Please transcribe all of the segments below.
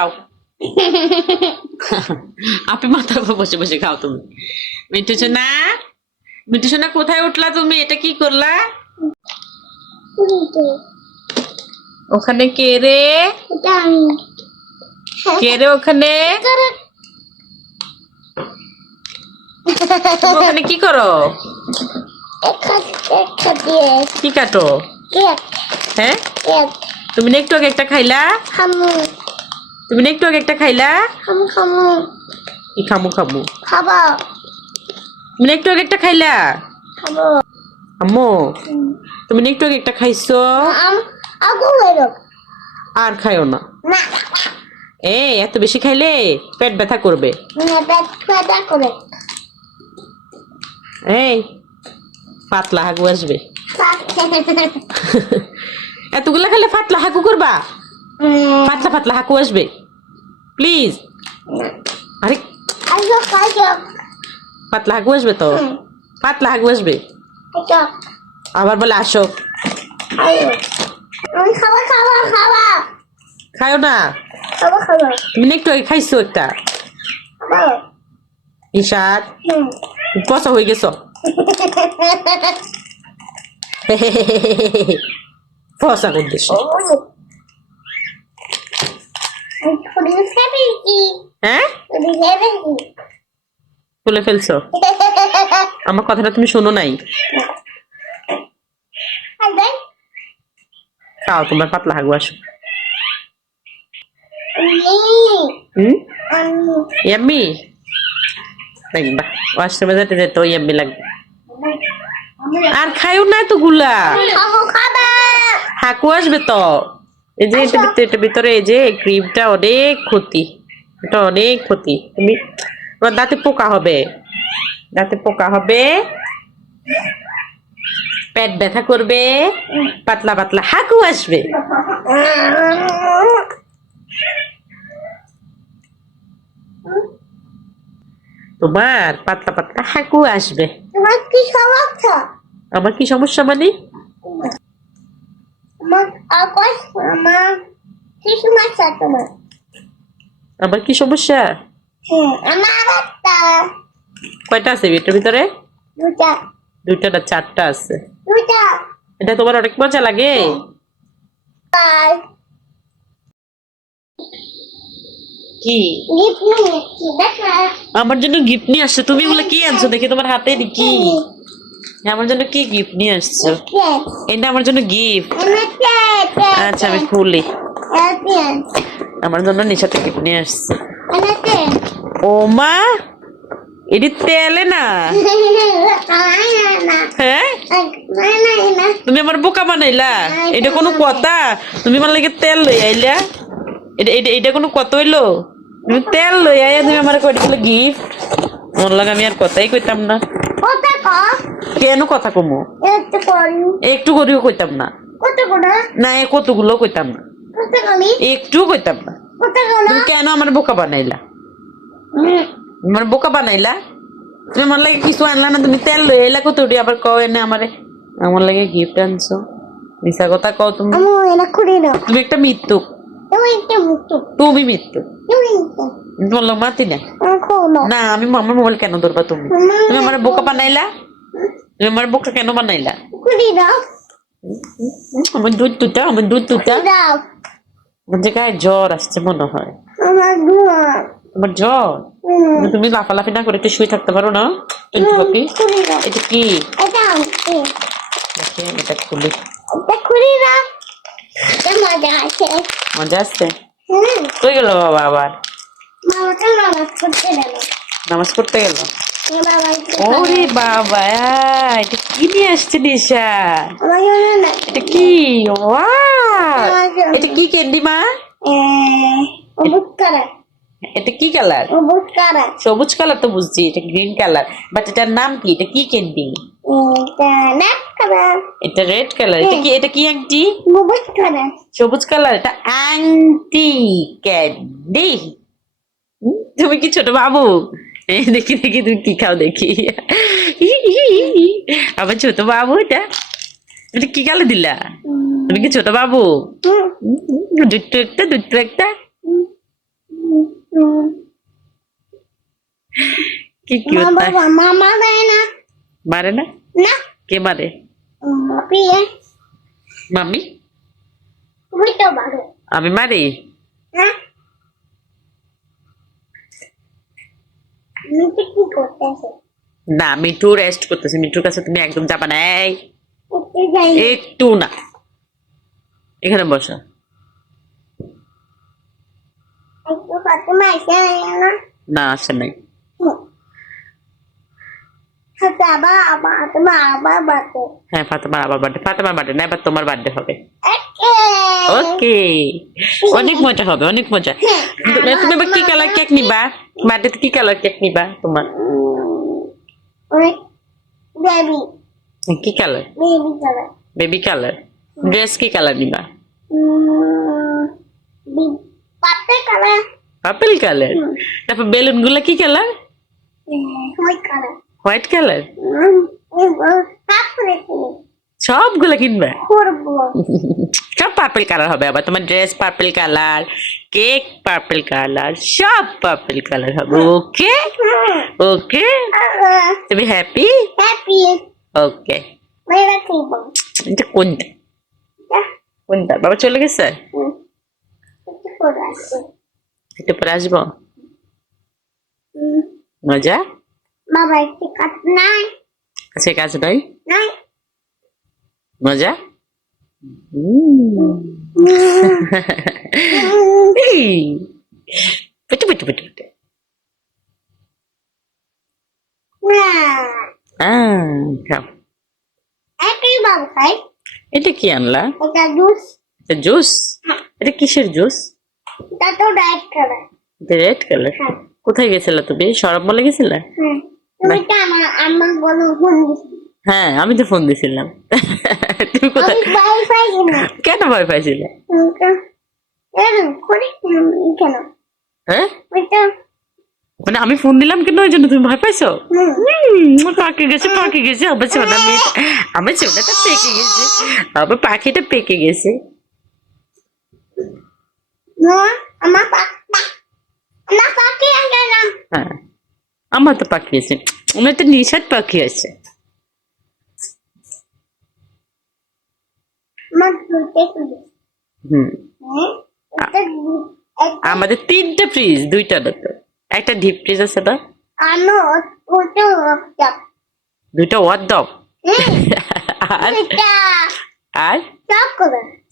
খাও। আপনি মাথার উপর বসে বসে খাও তুমি। মিঠু সোনা মিঠু সোনা কোথায় উঠলা তুমি? এটা কি করলা? ওখানে কে রে? কে রে ওখানে? ওখানে কি করো? কি কাটো? হ্যাঁ? তুমি একটু আগে একটা খাইলা? তুমি একটু আগে একটা খাইলা? কি খামু খামু? তুমি না একটু আগে একটা খাইলা? আম্মু তুমি একটু আগে একটা খাইছো? আর খাইও না। এ এত বেশি খাইলে পেট ব্যথা করবে। এই পাতলা হাগু আসবে। এতগুলা খেলে পাতলা হাগু করবা? পাতলা পাতলা হাগু আসবে। প্লিজ। আরে পাতলা হাগু আসবে তো? পাতলা হাগু আসবে? আবার বলে আসো। খাও না? তুমি একটু খাইছো একটা। ইশাদ পচা হয়ে গেছো? পচা করতেছ হ্যাঁ? ফেলছো। আমার কথাটা তুমি শোনো নাই। খাও তোমার পাতলা হাগু আসো। ইয়াম্মি। দেখবা ওয়াশরুমে যেতে যেতে ইয়াম্মি লাগবে। আর খাইও না তো গুলা হাকু আসবে তো। এই যে এটা ভিতরে এটার ভিতরে এই যে ক্রিমটা অনেক ক্ষতি। এটা অনেক ক্ষতি। তুমি তোমার দাঁতে পোকা হবে। দাঁতে পোকা হবে। পেট ব্যথা করবে। পাতলা পাতলা হাকু আসবে। তোমার পাতলা পাতলা হাকু আসবে। আমার কি সমস্যা মানে? আমার কি সমস্যা তোমার? আমার কি সমস্যা? হুম, আমার একটা কয়টা আছে এটার ভিতরে? দুটা দুইটা। না চারটা আছে। দুটা এটা তোমার অনেক মজা লাগে। আর কি? গিফট নিয়েছি দেখা আমার জন্য গিফট নিয়ে আসছো। তুমি এগুলো কি আনছো? দেখি তোমার হাতে কি? আমার জন্য কি গিফট নিয়ে আসছো. এটা আমার জন্য গিফট আচ্ছা আমি খুলি আমার জন্য নিশাতে গিফট নিয়ে আসছে। ও মা এটি তেলে না? হ্যাঁ? তুমি আমার বোকা বানাইলা? এটা কোনো কথা? তুমি আমার লাগে তেল লই আইলা? এটা এটা এটা কোনো কথা হইল? তুমি তেল লই আইয়া তুমি আমার কয়টা গেলে গিফট মন লাগে আমি আর কথাই কইতাম না। কত কর কেন কথা কমু? একটু করি একটু করিও কইতাম না। না এ কতগুলো কইতাম না। একটু কইতাম না। তুমি কেন আমার বোকা বানাইলা? আমার বোকা বানাইলা? তুমি আমার লাগে কিছু আনলা না তুমি তেল লই আইলা কত আবার কও এনে আমারে আমার লাগে গিফট আনছো। মিশা কথা কও তুমি। তুমি একটা মৃত্যু তুমি মৃত্যু। মাতি না না আমি আমার মোবাইল কেন ধরবা তুমি? তুমি আমার বোকা বানাইলা? তুমি আমার বোকা কেন বানাইলা? আমার দুধ তুটা আমার দুধ তুটা দাও। যে গায়ে জ্বর আসছে মনে হয়। আমার তোমার জ্বর? তুমি লাফালাফি না করে একটু শুয়ে থাকতে পারো না? পাপি এটা কি? এটা দেখে এটা খুলি। না মজা আছে মজা আসছে কই গেল বাবা আবার? নামাজ পড়তে গেল। ওরে বাবা এটা কি নিয়ে আসছে নিশা? এটা কি! এটা কি ক্যান্ডি মা? এটা কি কালার। সবুজ কালার তো বুঝছি এটা গ্রিন কালার। বাট এটার নাম কি? এটা কি ক্যান্ডি? এটা রেড কালার এটা কি এটা কি আংটি অবুত কারা সবুজ কালার এটা আংটি ক্যান্ডি হুম, তুমি কি ছোট বাবু? দেখি দেখি তুমি কি খাও দেখি। আমার ছোট বাবু এটা। এটা কি কালো দিলা? তুমি কি ছোট বাবু? দুটো একটা দুটো একটা। কি বাবা মামা দেয় না। মারে না? না। কে মারে মাম্মি বারো। আমি মারি না। মিঠু রেস্ট করতেছে? মিঠুর কাছে তুমি একদম যাবা না। একটু না। এখানে বসো। না? আসে নাই হাতে আবার আবার তোমার আবার বাতে হ্যাঁ ফাতেমার আবার বার্থডে। ফাতেমার বার্থডে না এবার তোমার বার্থডে হবে। ওকে। অনেক মজা হবে অনেক মজা। তুমি এবার কি কালার কেক নিবা? বার্থডেতে কি কালার কেক নিবা তোমার? কি কালার বেবি কালার ড্রেস কি কালার নিবা? পার্পল কালার তারপর বেলুনগুলা কি colour white colour white colour সবগুলো কিনবা? সব পার্পল কালার হবে আবার। তোমার dress purple colour cake purple colour সব পার্পল কালার হবে। ওকে ওকে তুমি হ্যাপি হ্যাপি ওকে এটা কোনটা? কোনটা? বাবা চলে গেছে? একটু পরে আসব। মজা? বাবা একটু কাট নাই। আছে কাজ নাই? নাই। মজা? পেটে পেটে পেটে পেটে। এটা কি আনলা? এটা জুস। এটা জুস? এটা কিসের জুস? এটা তো ডাইট কালার রেড কালার হ্যাঁ। কোথায় গেছিলা তুমি? সরব বলে গেছিলা? হ্যাঁ। হ্যাঁ আমি তো ফোন দিছিলাম। তুমি কোথায়? কিনা ভয় পাইছিলে? হ্যাঁ? মানে আমি ফোন দিলাম কেন? ওই জন্য তুমি ভয় পাইছো? পাকে গেছে পাকে গেছে আমার সোনা মেয়ে। আমার সোনাটা পেকে গেছে। আমার পাখিটা পেকে গেছে। না আমার পাখি না। হ্যাঁ। আমার তো পাখি আছে। আমার তো নিষাদ পাখি আছে আমাদের তিনটা ফ্রিজ দুইটা না তো। একটা ডিপ ফ্রিজ আছে না? দুইটা ওয়ার দাও হ্যাঁ। আর? আর?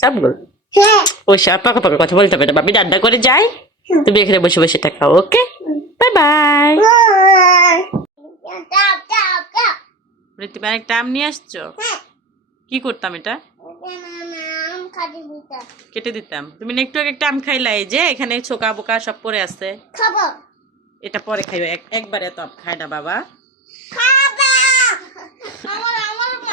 সবগুলো। হ্যাঁ। ওই সব পাকা পাকা কথা বলতে হবে না। আমি রান্না করে যাই। তুমি এখানে বসে বসে থাকা ওকে? বাই বাই একটা আম নিয়ে আসছো? কি করতাম এটা? কেটে দিতাম। তুমি একটু একটা আম খাইলা, এই যে এখানে ছোকা বোকা সব পরে আছে। এটা পরে খাইবে, এক- একবারে তো খায় না বাবা।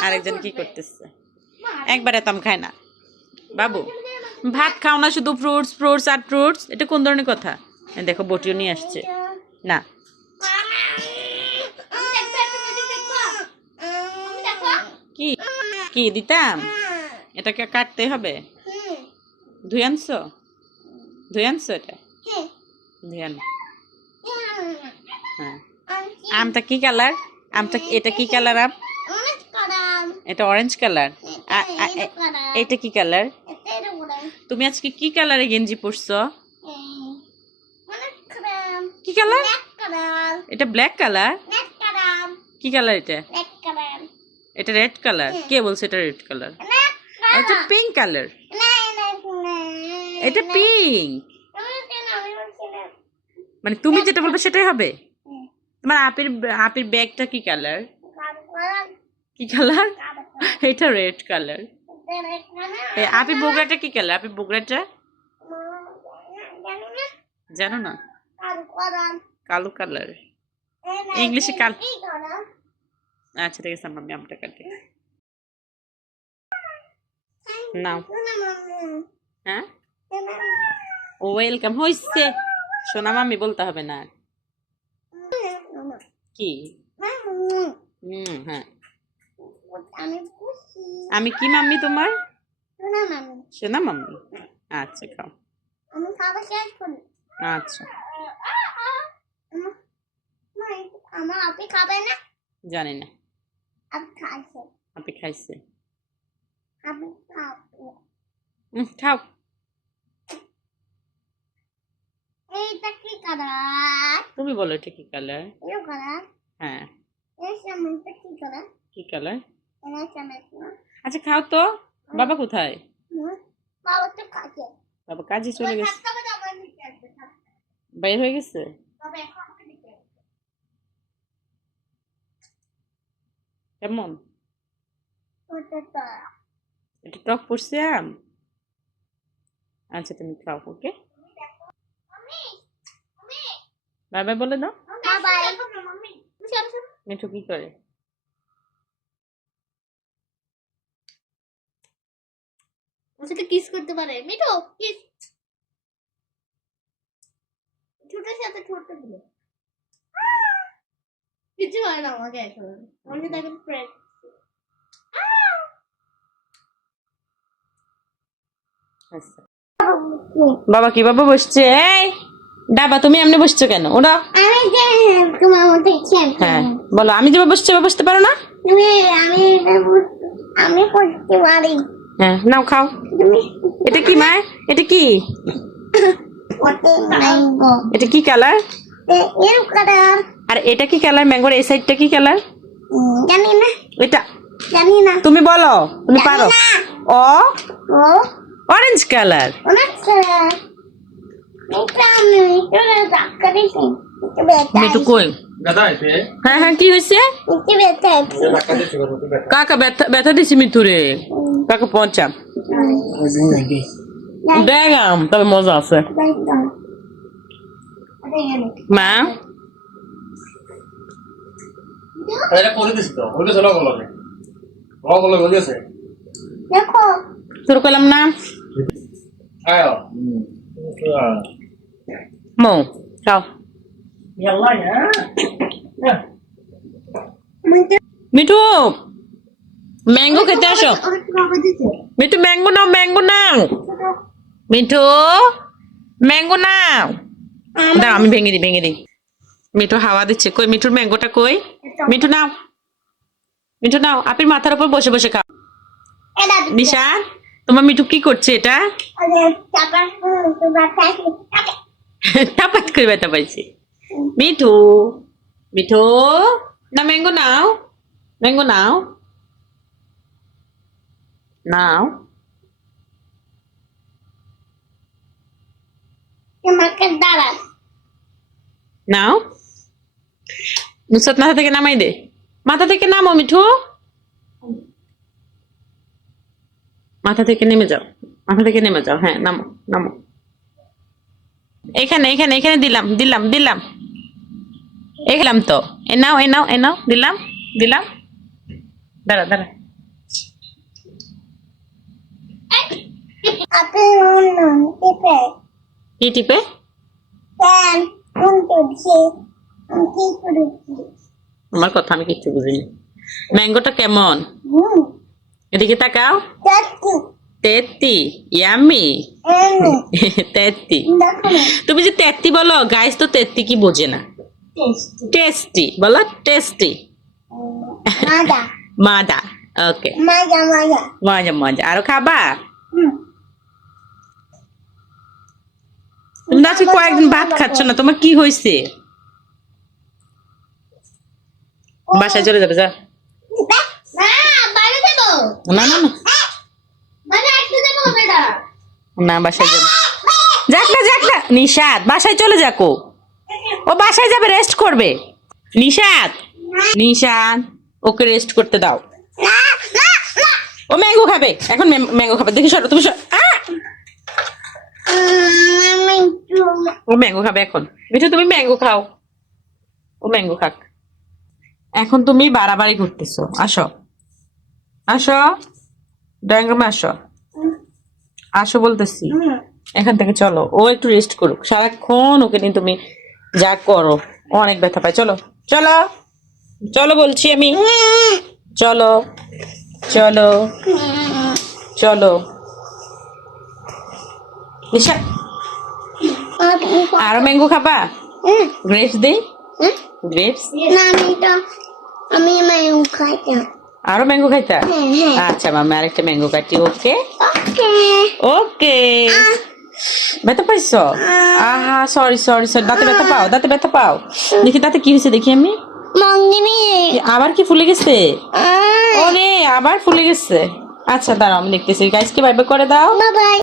আরেকজন কি করতেছে? একবারে তো খায় না। বাবু, ভাত খাও না শুধু ফ্রুটস ফ্রুটস আর ফ্রুটস এটা কোন ধরনের কথা? দেখো, বটিও নিয়ে আসছে। না। কি? কি দিতাম? এটাকে কাটতে হবে? ধুয়ে আনছো? ধুয়ে আনছো এটা? ধুয়ে হ্যাঁ। আমটা কি কালার? আমটা এটা কি কালার আম? এটা অরেঞ্জ কালার। এটা কি কালার? তুমি আজকে কি কালারে গেঞ্জি পরছো? কি কালার? এটা ব্ল্যাক কালার কি কালার এটা? এটা রেড কালার কে বলছে এটা রেড কালার এটা পিঙ্ক কালার এটা পিঙ্ক মানে তুমি যেটা বলবে সেটাই হবে? তোমার আপের আপের ব্যাগটা কি কালার? কি কালার? এটা রেড কালার আপি বগুড়াটা কি কালার? আপি বগুড়াটা জানো না? কালো কালার। ইংলিশে কাল আচ্ছা ঠিক আছে আমার ম্যামটা কাটে। নাও। হ্যাঁ? ওয়েলকাম হইছে। সোনা মামি বলতে হবে না। কি? হুম হ্যাঁ। আমি কি মাম্মি তোমার? সোনা মাম্মি। আচ্ছা খাও। আমি খাবার শেষ করি। আচ্ছা। আমার আপনি খাবে না? জানি না। আপনি খাইছে আপনি খাইছে? খাও। এইটা কি কালার তুমি বলো এটা কি কালার ইয়েলো কালার হ্যাঁ। এই কি কালার কি কালার আচ্ছা খাও তো। বাবা কোথায়? বাবা তো কাছে বাবা কাজে চলে গেছে। বাইর হয়ে গেছে? কেমন? এটা টক পড়ছে আম? আচ্ছা তুমি খাও ওকে? বাই বাই বলে দাও। মিঠু কি করে? ওর সাথে কিস করতে পারে। মিঠু কিস ছোটের সাথে দিলে। কিছু হয় না আমাকে এখন। আমি তাকে ফ্রেন্ড বাবা কি বাবা বসছে? এই ডাবা তুমি এমনি বসছো কেন? ওরা আমি যে হ্যাঁ বলো আমি যেভাবে বসছি বসতে পারো না? তুমি আমি আমি করতে পারি। হ্যাঁ নাও খাও। তুমি এটা কি মা? এটা কি? এটা কি কালার? আর এটা কি কালার? ম্যাঙ্গোর এই সাইডটা কি কালার? জানি না। এটা জানি না। তুমি বলো তুমি পারো। ও ও? Orange colour. অনেক কালার। বেটা কই? হ্যাঁ হ্যাঁ কি হয়েছে? কাকা ব্যথা? ব্যথা দিছি মিঠুরে। কাকা পৌঁছা দেখাম তবে মজা আছে। মা? এটা করে দিছি তো। ওইটা চলো বলো রে বলো বলো বুঝেছে দেখো। শুরু করলাম না? মৌ খাও। মিঠু ম্যাঙ্গো খেতে আসো। মিঠু ম্যাঙ্গো নাও ম্যাঙ্গো নাও। মিঠু ম্যাঙ্গো নাও। দাঁড়া আমি ভেঙে দিই ভেঙে দিই। মিঠু হাওয়া দিচ্ছে। কই মিঠুর ম্যাঙ্গোটা কই? মিঠু নাও। মিঠু নাও আপির মাথার উপর বসে বসে খাও। নিশা তোমার মিঠু কি করছে এটা? টাপাত করে ব্যথা পাইছে মিঠু মিঠু না ম্যাঙ্গো নাও ম্যাঙ্গো নাও নাও তোমাকে দাঁড়া নাও নুসরাত মাথা থেকে নামাই দে মাথা থেকে নামো মিঠু মাথা থেকে নেমে যাও মাথা থেকে নেমে যাও হ্যাঁ নামো নামো এখানে এখানে এখানে দিলাম দিলাম দিলাম। এখালাম তো। এ নাও এ নাও এ নাও দিলাম দিলাম। দাঁড়া দাঁড়া। কি টিপে? আমার কথা আমি কিচ্ছু বুঝিনি। ম্যাঙ্গোটা কেমন? হুম। এদিকে তাকাও। তেত্তি ইয়ামি। তেত্তি তুমি যে তেত্তি বলো গাইস তো তেত্তি কি বোঝে না। টেস্টি। বলো টেস্টি। মাদা। ওকে মাজা মাজা মজা মজা। আরও খাবা? তুমি আজকে কয়েকদিন ভাত খাচ্ছ না তোমার কি হয়েছে? বাসায় চলে যাবে যা। না না না না মানে একটু দেবো বেটা না, বাসায় যাবে। যাক না যাক না। নিশাদ বাসায় চলে যাকো। ও বাসায় যাবে রেস্ট করবে। নিশাদ নিশাদ ওকে রেস্ট করতে দাও। ও ম্যাঙ্গো খাবে। এখন ম্যাঙ্গো খাবে। দেখি সরো, তুমি! ও ম্যাঙ্গো খাবে এখন। মিঠু তুমি ম্যাঙ্গো খাও। ও ম্যাঙ্গো খাক। এখন তুমি বাড়াবাড়ি করতেছো। আসো। আসো। ড্রয়িং রুমে আসো। আসো বলতেছি। এখান থেকে চলো। ও একটু রেস্ট করুক। সারাক্ষণ ওকে নিয়ে তুমি যা করো। অনেক ব্যথা পায়। চলো। চলো। চলো বলছি আমি। চলো। চলো। চলো। নিশা আরও ম্যাঙ্গো খাবা? রেস্ট দেই? গ্রেপস না আমি তো আমি ম্যাঙ্গো খাইতে আরও ম্যাঙ্গো খাইতা? আচ্ছা মামি আরেকটা ম্যাঙ্গো কাটি ওকে ওকে ব্যথা পাইছ? আহা সরি সরি সরি দাঁতে ব্যথা পাও দাঁতে ব্যথা পাও। দেখি দাঁতে কি হয়েছে দেখি আমি। আবার কি ফুলে গেছে? ওরে আবার ফুলে গেছে। আচ্ছা দাঁড়াও আমি দেখতেছি। গাইজকে বাইবে করে দাও? বাই